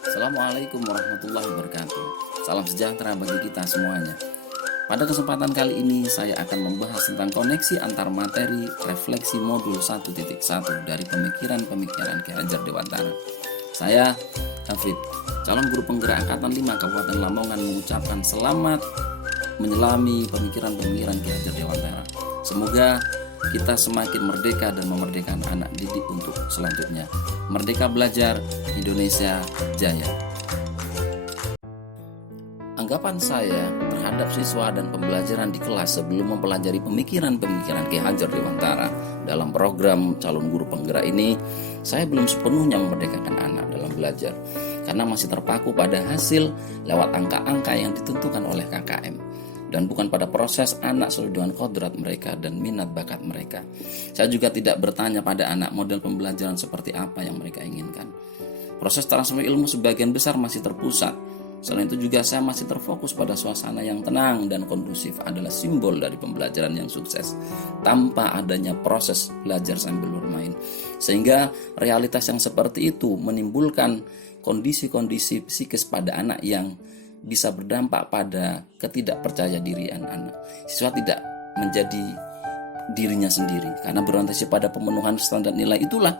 Assalamualaikum warahmatullahi wabarakatuh. Salam sejahtera bagi kita semuanya. Pada kesempatan kali ini saya akan membahas tentang koneksi antar materi refleksi modul 1.1 dari pemikiran-pemikiran Ki Hajar Dewantara. Saya Hafid, calon guru penggerak Angkatan 5 Kabupaten Lamongan, mengucapkan selamat menyelami pemikiran-pemikiran Ki Hajar Dewantara. Semoga kita semakin merdeka dan memerdekakan anak didik untuk selanjutnya. Merdeka belajar, Indonesia jaya. Anggapan saya terhadap siswa dan pembelajaran di kelas sebelum mempelajari pemikiran-pemikiran Ki Hajar Dewantara dalam program calon guru penggerak ini, saya belum sepenuhnya memerdekakan anak dalam belajar karena masih terpaku pada hasil lewat angka-angka yang ditentukan oleh KKM, dan bukan pada proses anak sesuai dengan kodrat mereka dan minat bakat mereka. Saya juga tidak bertanya pada anak model pembelajaran seperti apa yang mereka inginkan. Proses transfer ilmu sebagian besar masih terpusat. Selain itu juga saya masih terfokus pada suasana yang tenang dan kondusif adalah simbol dari pembelajaran yang sukses tanpa adanya proses belajar sambil bermain. Sehingga realitas yang seperti itu menimbulkan kondisi-kondisi psikis pada anak yang bisa berdampak pada ketidakpercaya dirian anak. Siswa tidak menjadi dirinya sendiri karena berorientasi pada pemenuhan standar nilai. Itulah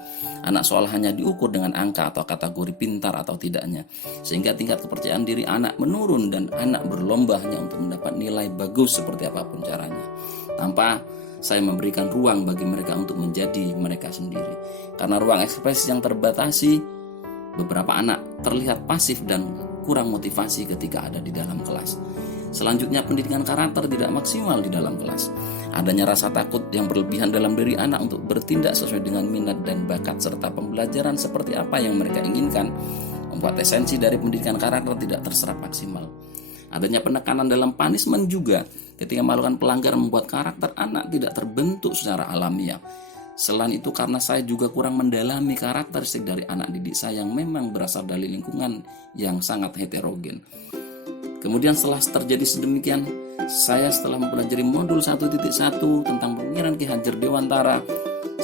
anak seolah hanya diukur dengan angka atau kategori pintar atau tidaknya, sehingga tingkat kepercayaan diri anak menurun dan anak berlomba hanya untuk mendapat nilai bagus seperti apapun caranya, tanpa saya memberikan ruang bagi mereka untuk menjadi mereka sendiri. Karena ruang ekspresi yang terbatasi, beberapa anak terlihat pasif dan kurang motivasi ketika ada di dalam kelas. Selanjutnya, pendidikan karakter tidak maksimal di dalam kelas. Adanya rasa takut yang berlebihan dalam diri anak untuk bertindak sesuai dengan minat dan bakat serta pembelajaran seperti apa yang mereka inginkan membuat esensi dari pendidikan karakter tidak terserap maksimal. Adanya penekanan dalam punishment juga ketika melakukan pelanggaran membuat karakter anak tidak terbentuk secara alamiah. Selain itu, karena saya juga kurang mendalami karakteristik dari anak didik saya yang memang berasal dari lingkungan yang sangat heterogen. Kemudian setelah terjadi sedemikian, saya setelah mempelajari modul 1.1 tentang pemikiran Ki Hajar Dewantara,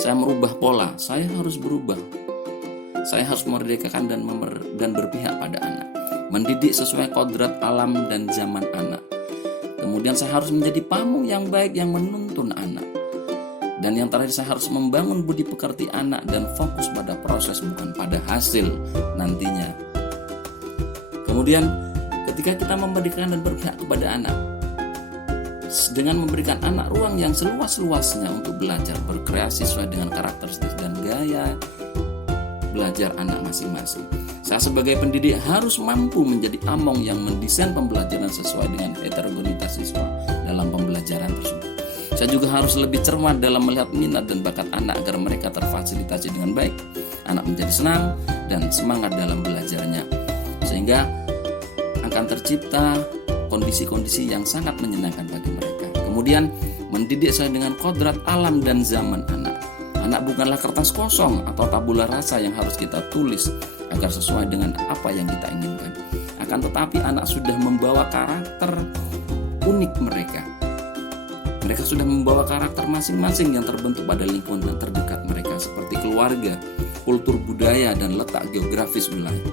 saya merubah pola. Saya harus berubah. Saya harus memerdekakan dan berpihak pada anak, mendidik sesuai kodrat alam dan zaman anak. Kemudian saya harus menjadi pamung yang baik yang menuntun anak. Dan yang terakhir, saya harus membangun budi pekerti anak dan fokus pada proses bukan pada hasil nantinya. Kemudian ketika kita memberikan dan berpihak kepada anak, dengan memberikan anak ruang yang seluas-luasnya untuk belajar berkreasi sesuai dengan karakteristik dan gaya belajar anak masing-masing, saya sebagai pendidik harus mampu menjadi among yang mendesain pembelajaran sesuai dengan heterogenitas siswa dalam pembelajaran tersebut. Saya juga harus lebih cermat dalam melihat minat dan bakat anak agar mereka terfasilitasi dengan baik. Anak menjadi senang dan semangat dalam belajarnya, sehingga akan tercipta kondisi-kondisi yang sangat menyenangkan bagi mereka. Kemudian mendidik saya dengan kodrat alam dan zaman anak. Anak bukanlah kertas kosong atau tabula rasa yang harus kita tulis agar sesuai dengan apa yang kita inginkan. Akan tetapi anak sudah membawa karakter unik mereka. Mereka sudah membawa karakter masing-masing yang terbentuk pada lingkungan terdekat mereka seperti keluarga, kultur budaya, dan letak geografis wilayah.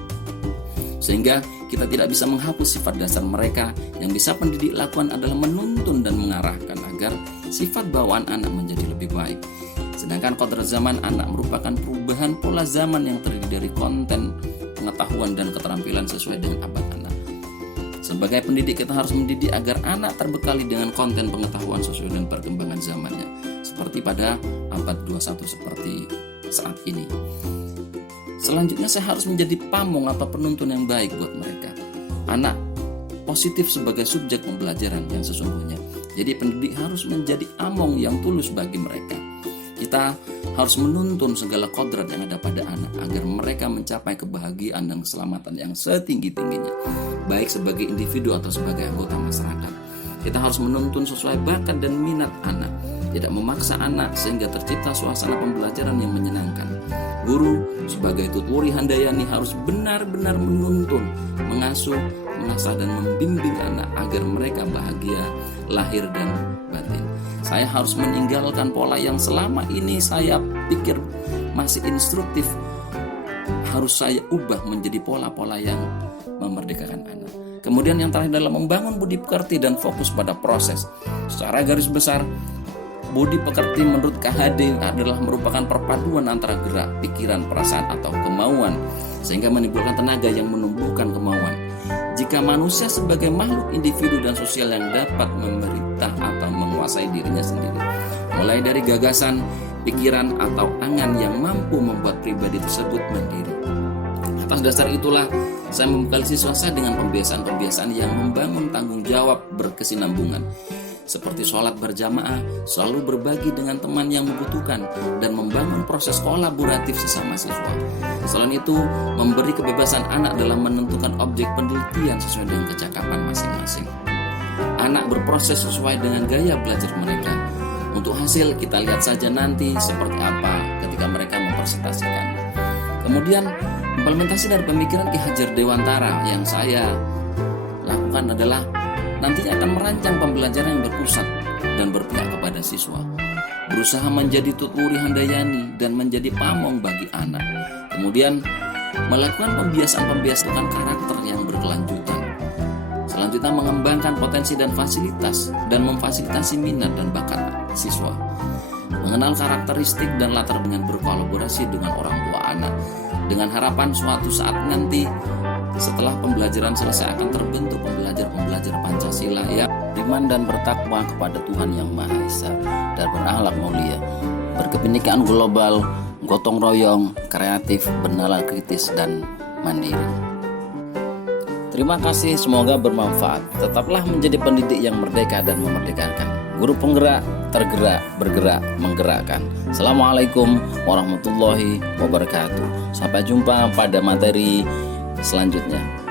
Sehingga kita tidak bisa menghapus sifat dasar mereka. Yang bisa pendidik lakukan adalah menuntun dan mengarahkan agar sifat bawaan anak menjadi lebih baik. Sedangkan kodrat zaman anak merupakan perubahan pola zaman yang terdiri dari konten, pengetahuan, dan keterampilan sesuai dengan abad anak. Sebagai pendidik, kita harus mendidik agar anak terbekali dengan konten pengetahuan sesuai dengan perkembangan zamannya, seperti pada abad 21 seperti saat ini. Selanjutnya, saya harus menjadi pamong atau penuntun yang baik buat mereka. Anak positif sebagai subjek pembelajaran yang sesungguhnya. Jadi pendidik harus menjadi among yang tulus bagi mereka. Kita harus menuntun segala kodrat yang ada pada anak agar mereka mencapai kebahagiaan dan keselamatan yang setinggi-tingginya, baik sebagai individu atau sebagai anggota masyarakat. Kita harus menuntun sesuai bakat dan minat anak, tidak memaksa anak sehingga tercipta suasana pembelajaran yang menyenangkan. Guru sebagai tuturi handayani harus benar-benar menuntun, mengasuh, mengasah, dan membimbing anak agar mereka bahagia lahir dan batin. Saya harus meninggalkan pola yang selama ini saya pikir masih instruktif, harus saya ubah menjadi pola-pola yang memerdekakan anak. Kemudian yang terakhir adalah membangun budi pekerti dan fokus pada proses. Secara garis besar, budi pekerti menurut KHD adalah merupakan perpaduan antara gerak, pikiran, perasaan, atau kemauan, sehingga menimbulkan tenaga yang menumbuhkan kemauan. Jika manusia sebagai makhluk individu dan sosial yang dapat memerintah atau menguasai dirinya sendiri, mulai dari gagasan, pikiran, atau angan yang mampu membuat pribadi tersebut mandiri. Atas dasar itulah, saya membekali siswa saya dengan pembiasaan-pembiasaan yang membangun tanggung jawab berkesinambungan, seperti sholat berjamaah, selalu berbagi dengan teman yang membutuhkan, dan membangun proses kolaboratif sesama siswa. Selain itu, memberi kebebasan anak dalam menentukan objek penelitian sesuai dengan kecakapan masing-masing. Anak berproses sesuai dengan gaya belajar mereka. Untuk hasil, kita lihat saja nanti seperti apa ketika mereka mempresentasikan. Kemudian, implementasi dari pemikiran Ki Hajar Dewantara yang saya lakukan adalah nantinya akan merancang pembelajaran yang berpusat dan berpihak kepada siswa, berusaha menjadi tuturi handayani dan menjadi pamong bagi anak. Kemudian melakukan pembiasaan karakter yang berkelanjutan. Selanjutnya mengembangkan potensi dan fasilitas dan memfasilitasi minat dan bakat siswa. Mengenal karakteristik dan latar dengan berkolaborasi dengan orang tua anak, dengan harapan suatu saat nanti setelah pembelajaran selesai akan terbentuk pembelajar-pembelajar Pancasila yang beriman dan bertakwa kepada Tuhan Yang Maha Esa dan berakhlak mulia, berkebinekaan global, gotong royong, kreatif, bernalar kritis, dan mandiri. Terima kasih, semoga bermanfaat. Tetaplah menjadi pendidik yang merdeka dan memerdekakan. Guru penggerak, tergerak, bergerak, menggerakkan. Assalamualaikum warahmatullahi wabarakatuh. Sampai jumpa pada materi selanjutnya.